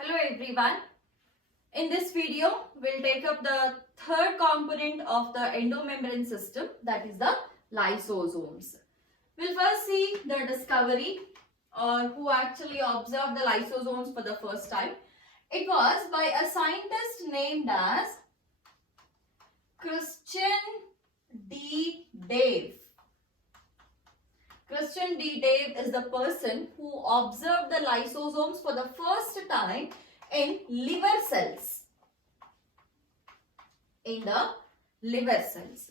Hello everyone. In this video, we'll take up the third component of the endomembrane system, that is the lysosomes. We'll first see the discovery or who actually observed the lysosomes for the first time. It was by a scientist named as Christian D. Dave. Christian D. Dave is the person who observed the lysosomes for the first time in liver cells. In the liver cells.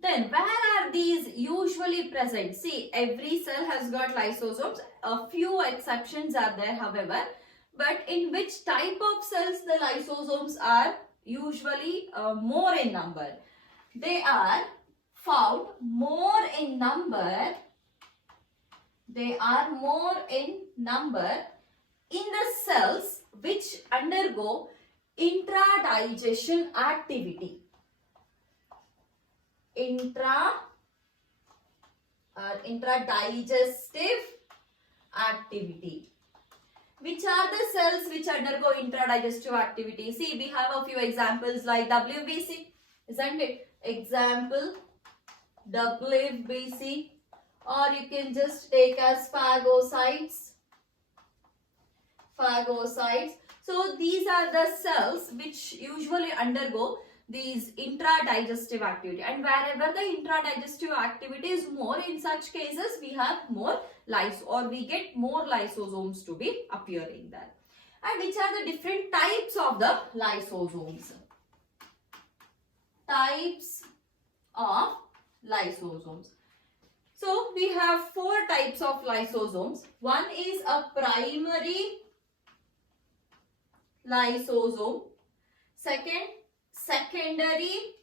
Then where are these usually present? See, every cell has got lysosomes. A few exceptions are there, however. But in which type of cells the lysosomes are usually more in number? They are found more in number. They are more in number in the cells which undergo intradigestion activity. Intradigestive activity. Which are the cells which undergo intradigestive activity? See, we have a few examples like WBC, isn't it? Example, WBC, or you can just take as phagocytes. So these are the cells which usually undergo these intradigestive activity, and wherever the intradigestive activity is more, in such cases we have more we get more lysosomes to be appearing there. And which are the different types of the lysosomes? Types of lysosomes. So we have four types of lysosomes. One is a primary lysosome, second secondary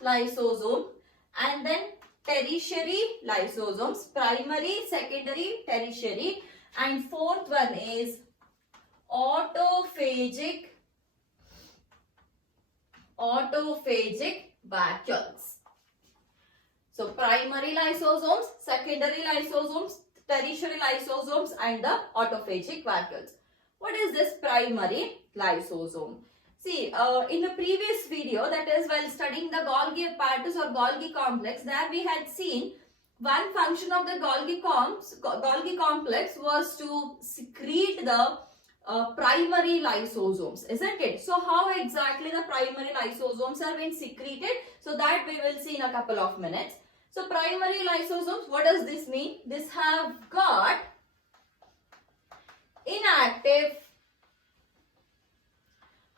lysosome, and then tertiary lysosomes. Primary, secondary, tertiary, and fourth one is autophagic vacuoles. So primary lysosomes, secondary lysosomes, tertiary lysosomes, and the autophagic vacuoles. What is this primary lysosome? See, in the previous video, that is while studying the Golgi apparatus or Golgi complex, there we had seen one function of the Golgi complex was to secrete the primary lysosomes, isn't it? So how exactly the primary lysosomes are being secreted? So that we will see in a couple of minutes. So primary lysosomes, what does this mean? This have got inactive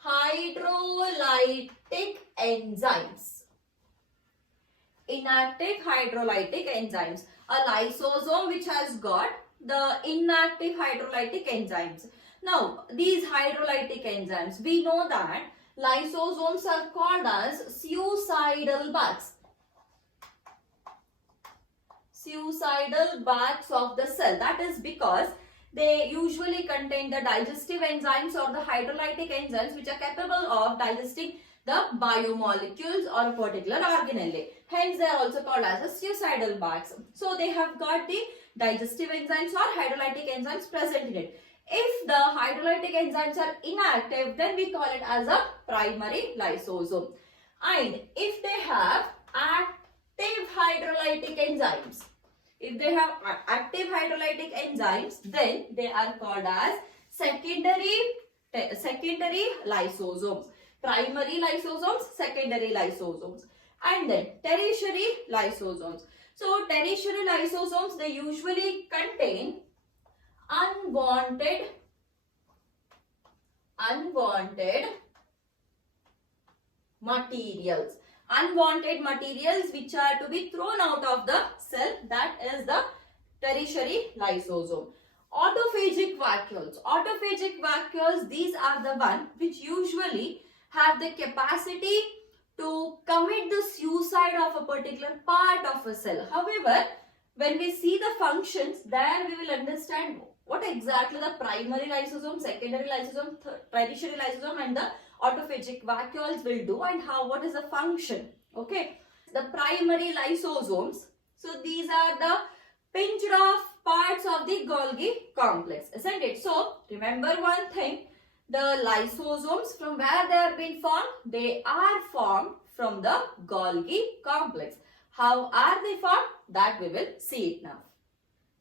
hydrolytic enzymes. Inactive hydrolytic enzymes. A lysosome which has got the inactive hydrolytic enzymes. Now, these hydrolytic enzymes, we know that lysosomes are called as suicidal bags. Suicidal bags of the cell. That is because they usually contain the digestive enzymes or the hydrolytic enzymes which are capable of digesting the biomolecules or a particular organelle. Hence, they are also called as a suicidal bags. So, they have got the digestive enzymes or hydrolytic enzymes present in it. If the hydrolytic enzymes are inactive, then we call it as a primary lysosome. And if they have active hydrolytic enzymes, then they are called as secondary lysosomes. Primary lysosomes, secondary lysosomes, and then tertiary lysosomes. So tertiary lysosomes, they usually contain unwanted materials. Unwanted materials which are to be thrown out of the cell, that is the tertiary lysosome. Autophagic vacuoles, these are the one which usually have the capacity to commit the suicide of a particular part of a cell. However, when we see the functions, there we will understand what exactly the primary lysosome, secondary lysosome, tertiary lysosome, and the autophagic vacuoles will do, and what is the function. Okay, the primary lysosomes, so these are the pinched off parts of the Golgi complex, isn't it? So remember one thing, The lysosomes, from where they are being formed? They are formed from the Golgi complex. How are they formed? That we will see it now.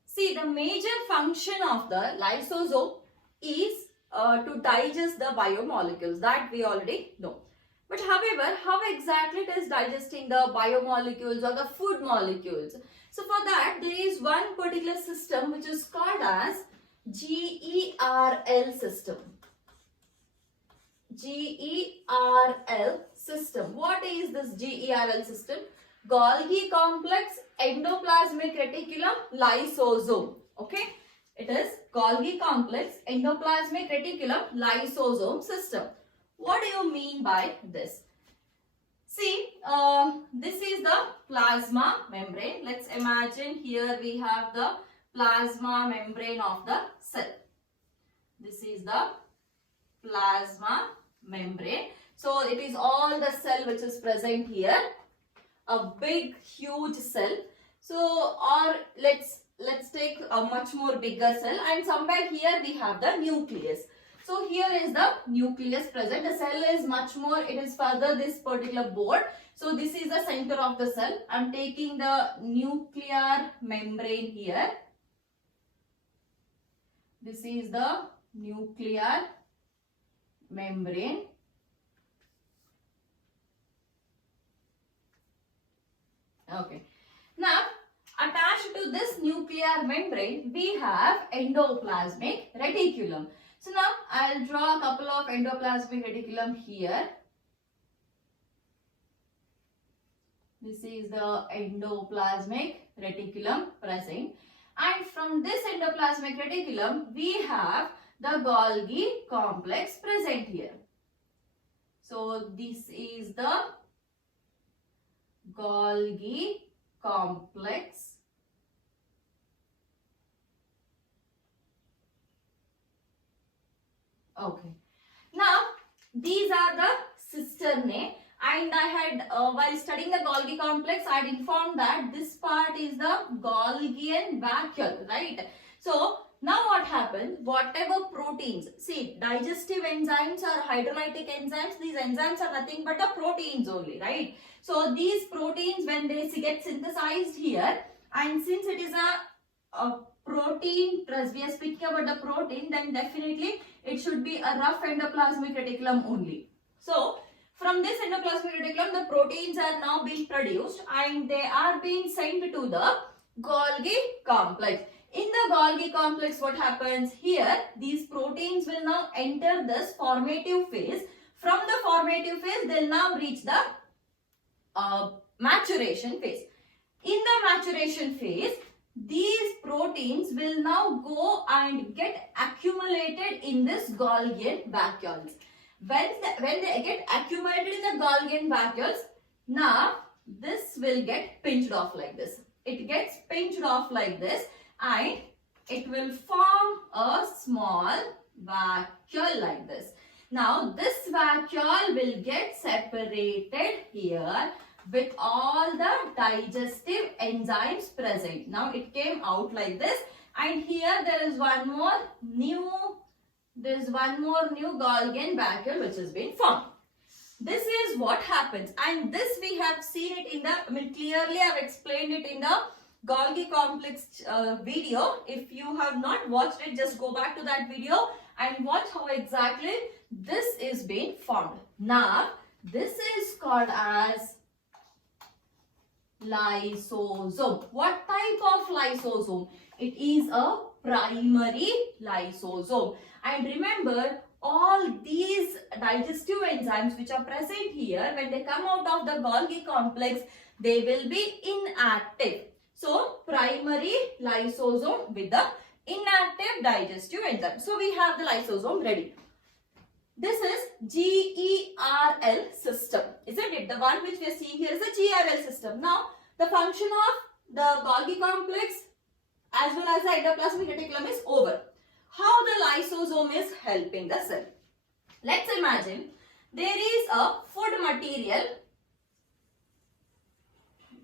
See, the major function of the lysosome is to digest the biomolecules. That we already know. But however, how exactly it is digesting the biomolecules or the food molecules? So for that, there is one particular system which is called as GERL system. GERL system. What is this GERL system? Golgi complex endoplasmic reticulum lysosome. Okay, it is Golgi complex endoplasmic reticulum lysosome system. What do you mean by this? See, this is the plasma membrane. Let's imagine here we have the plasma membrane of the cell. This is the plasma membrane. So it is all the cell which is present here. A big huge cell. So or let's take a much more bigger cell, and somewhere here we have the nucleus. So here is the nucleus present. The cell is much more, it is further this particular board. So this is the center of the cell. I am taking the nuclear membrane here. This is the nuclear membrane. Okay. Now, attached to this nuclear membrane, we have endoplasmic reticulum. So now, I'll draw a couple of endoplasmic reticulum here. This is the endoplasmic reticulum present. And from this endoplasmic reticulum, we have the Golgi complex present here. So, this is the Golgi complex. Okay. Now, these are the cisternae, and I had, while studying the Golgi complex, I had informed that this part is the Golgian vacuole, right? So, now what happens? Whatever proteins, see, digestive enzymes or hydrolytic enzymes, these enzymes are nothing but the proteins only, right? So, these proteins, when they get synthesized here, and since it is a protein, we are speaking about the protein, then definitely it should be a rough endoplasmic reticulum only. So, from this endoplasmic reticulum, the proteins are now being produced and they are being sent to the Golgi complex. In the Golgi complex, what happens here? These proteins will now enter this formative phase. From the formative phase, they will now reach the maturation phase. In the maturation phase, these proteins will now go and get accumulated in this Golgian vacuoles. When they get accumulated in the Golgian vacuoles, now this will get pinched off like this. It gets pinched off like this and it will form a small vacuole like this. Now this vacuole will get separated here with all the digestive enzymes present. Now it came out like this, and here there is one more new Golgian vacuole which has been formed. This is what happens, and this we have seen it in the, clearly I have explained it in the Golgi complex video. If you have not watched it, just go back to that video and watch how exactly this is being formed. Now this is called as lysosome. What type of lysosome? It is a primary lysosome. And remember, all these digestive enzymes which are present here, when they come out of the Golgi complex, they will be inactive. So, primary lysosome with the inactive digestive enzyme. So, we have the lysosome ready. This is GERL system, isn't it? The one which we are seeing here is the GERL system. Now, the function of the Golgi complex as well as the endoplasmic reticulum is over. How the lysosome is helping the cell? Let's imagine there is a food material.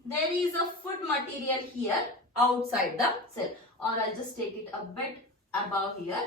There is a food material here outside the cell, or I'll just take it a bit above here.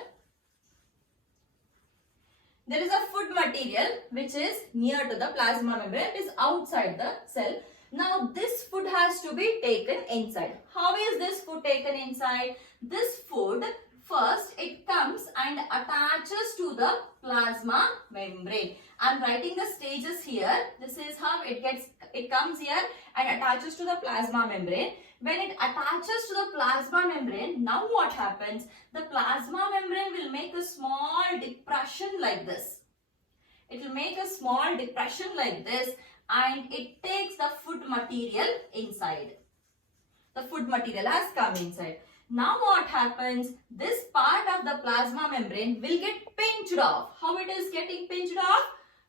there is a food material which is near to the plasma membrane. It is outside the cell. Now this food has to be taken inside. How is this food taken inside? This food, first it comes and attaches to the plasma membrane. I am writing the stages here. This is how it comes here and attaches to the plasma membrane. When it attaches to the plasma membrane, now what happens? The plasma membrane will make a small depression like this. It will make a small depression like this and it takes the food material inside. The food material has come inside. Now what happens? This part of the plasma membrane will get pinched off. How it is getting pinched off?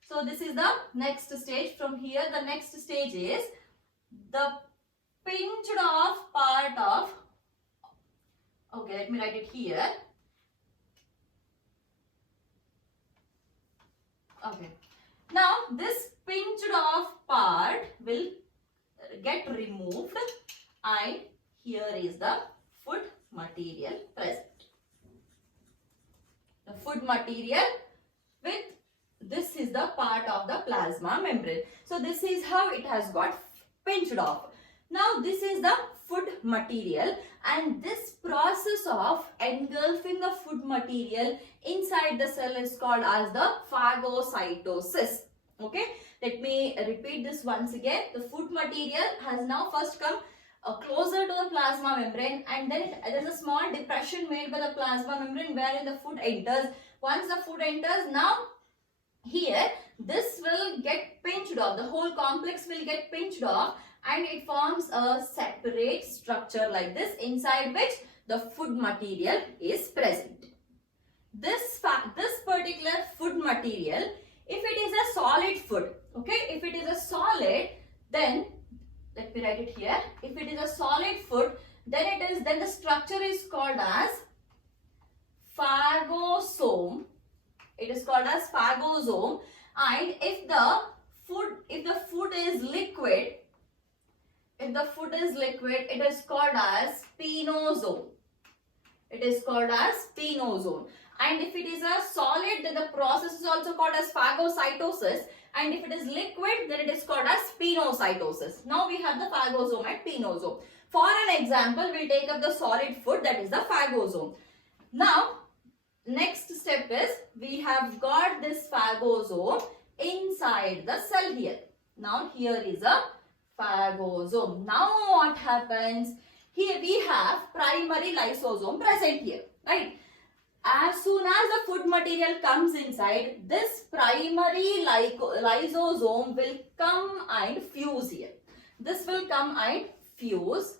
So this is the next stage. From here the next stage is the pinched off part of, okay, let me write it here. Okay. Now this pinched off part will get removed and here is the food material present. The food material with this is the part of the plasma membrane. So this is how it has got pinched off. Now this is the food material and this process of engulfing the food material inside the cell is called as the phagocytosis. Okay, let me repeat this once again. The food material has now first come closer to the plasma membrane and then there is a small depression made by the plasma membrane wherein the food enters. Once the food enters, now here this will get pinched off. The whole complex will get pinched off and it forms a separate structure like this inside which the food material is present. This particular food material, if it is a solid food, okay, if it is a solid, then let me write it here. If it is a solid food, then the structure is called as phagosome. It is called as phagosome. And if the food is liquid, it is called as spinosome. It is called as spinosome. And if it is a solid, then the process is also called as phagocytosis. And if it is liquid, then it is called as spinocytosis. Now we have the phagosome and spinosome. For an example, we'll take up the solid food, that is the phagosome. Now, next step is we have got this phagosome inside the cell here. Now here is a phagosome. Now what happens? Here we have primary lysosome present here, right? As soon as the food material comes inside, this primary lysosome will come and fuse here. This will come and fuse.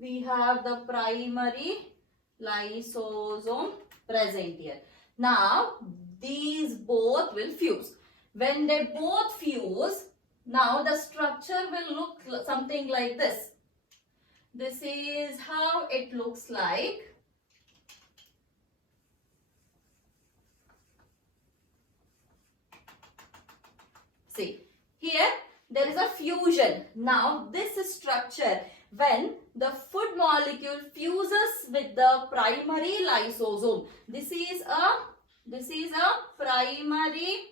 We have the primary lysosome present here. Now, these both will fuse. When they both fuse, now the structure will look something like this. This is how it looks like. See, here there is a fusion. Now this structure, when the food molecule fuses with the primary lysosome, this is a primary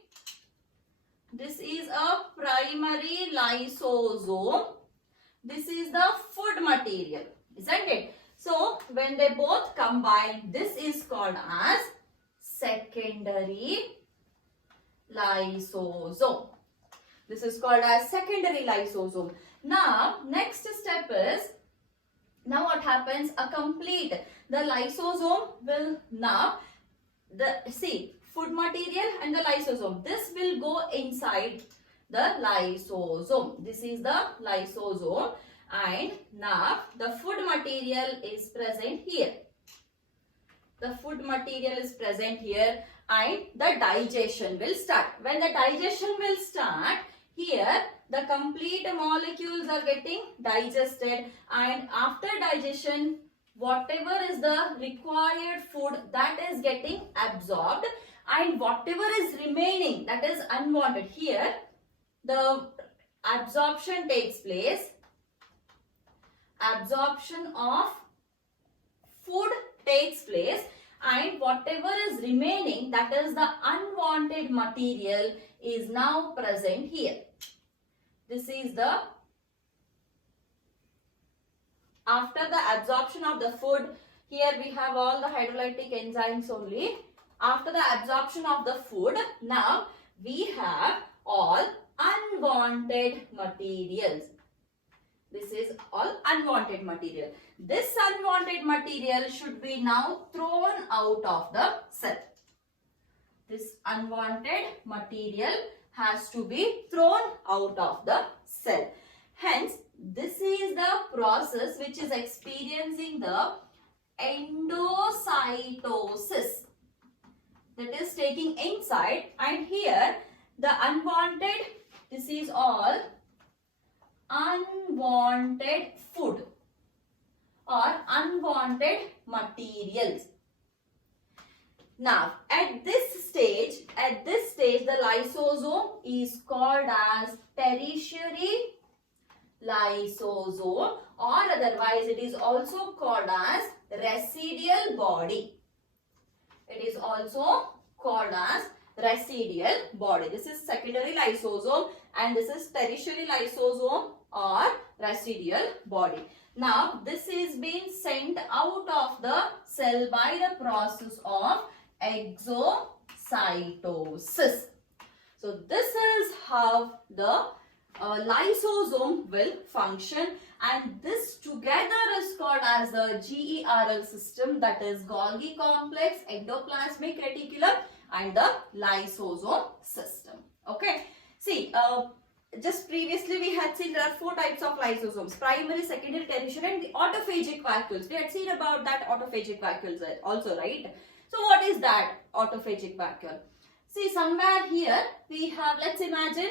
lysosome. This is the food material, isn't it? So when they both combine, this is called as secondary lysosome. This is called as secondary lysosome. Now, next step is, now what happens? The lysosome will now, food material and the lysosome, this will go inside the lysosome. This is the lysosome and now the food material is present here. The food material is present here and the digestion will start. When the digestion will start, here the complete molecules are getting digested and after digestion, whatever is the required food, that is getting absorbed and whatever is remaining, that is unwanted, here the absorption takes place. Absorption of food takes place and whatever is remaining, that is the unwanted material, is now present here. This is the, after the absorption of the food, here we have all the hydrolytic enzymes only. After the absorption of the food, now we have all unwanted materials. This is all unwanted material. This unwanted material should be now thrown out of the cell. This unwanted material has to be thrown out of the cell. Hence, this is the process which is experiencing the endocytosis. That is taking inside, and here the unwanted, this is all unwanted food or unwanted materials. Now, at this stage, the lysosome is called as tertiary lysosome, or otherwise it is also called as residual body. It is also called as residual body. This is secondary lysosome and this is tertiary lysosome or residual body. Now, this is being sent out of the cell by the process of exocytosis. So, this is how the lysosome will function, and this together is called as the GERL system, that is Golgi complex, endoplasmic reticulum and the lysosome system. Okay. See, just previously we had seen there are 4 types of lysosomes: primary, secondary, tertiary and the autophagic vacuoles. We had seen about that autophagic vacuoles also, right? So what is that autophagic vacuole? See, somewhere here we have, let's imagine,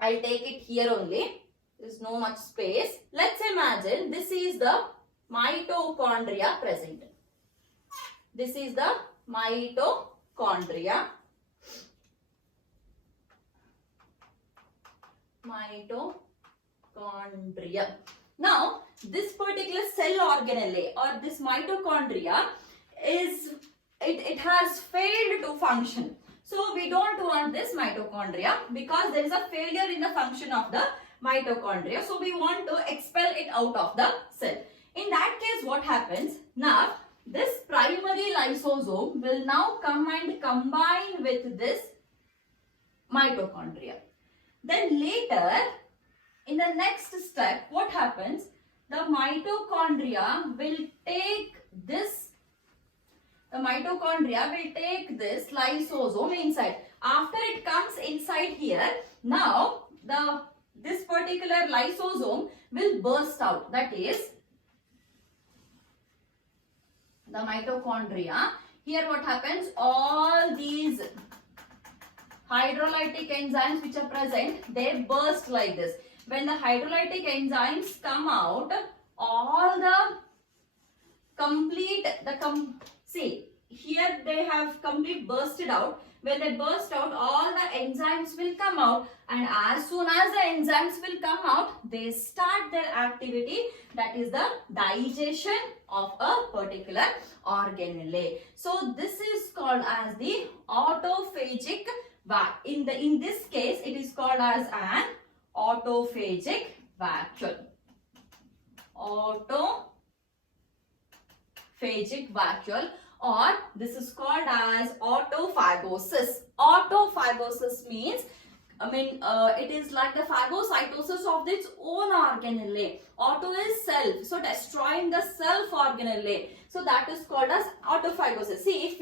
I'll take it here only. There is no much space. Let's imagine this is the mitochondria present. This is the mitochondria. Now, this particular cell organelle or this mitochondria is, it has failed to function. So, we don't want this mitochondria because there is a failure in the function of the mitochondria. So, we want to expel it out of the cell. In that case, what happens? Now, this primary lysosome will now come and combine with this mitochondria. Then later, in the next step, what happens? The mitochondria will take this lysosome inside. After it comes inside here, now this particular lysosome will burst out. That is, the mitochondria. Here what happens? All these hydrolytic enzymes which are present, they burst like this. When the hydrolytic enzymes come out, all the see, here they have complete bursted out. When they burst out, all the enzymes will come out, and as soon as the enzymes will come out, they start their activity, that is the digestion of a particular organelle. So this is called as the autophagic vacuole. In this case, it is called as an autophagic vacuole. Autophagic vacuole, or this is called as autophagosis. Autophagosis means, it is like the phagocytosis of its own organelle. Auto is self, so destroying the self organelle. So that is called as autophagosis. See, if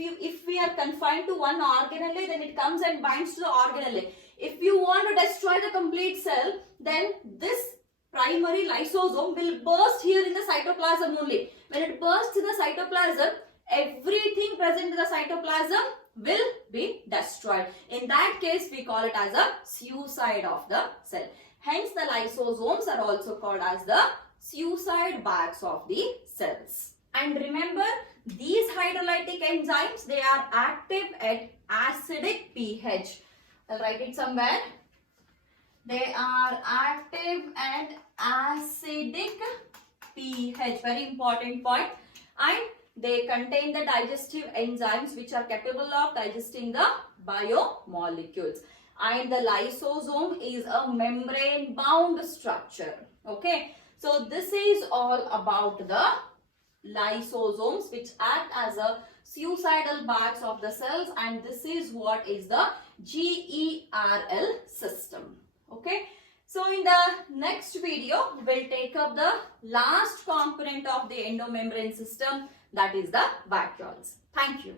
we are confined to one organelle, then it comes and binds to the organelle. If you want to destroy the complete cell, then this primary lysosome will burst here in the cytoplasm only. When it bursts in the cytoplasm, everything present in the cytoplasm will be destroyed. In that case, we call it as a suicide of the cell. Hence, the lysosomes are also called as the suicide bags of the cells. And remember, these hydrolytic enzymes, they are active at acidic pH. I'll write it somewhere. They are active at acidic pH. Very important point. And They contain the digestive enzymes which are capable of digesting the biomolecules. And the lysosome is a membrane bound structure. Okay. So this is all about the lysosomes which act as a suicidal bags of the cells, and this is what is the GERL system. Okay. So in the next video, we'll take up the last component of the endomembrane system, that is the vacuoles. Thank you.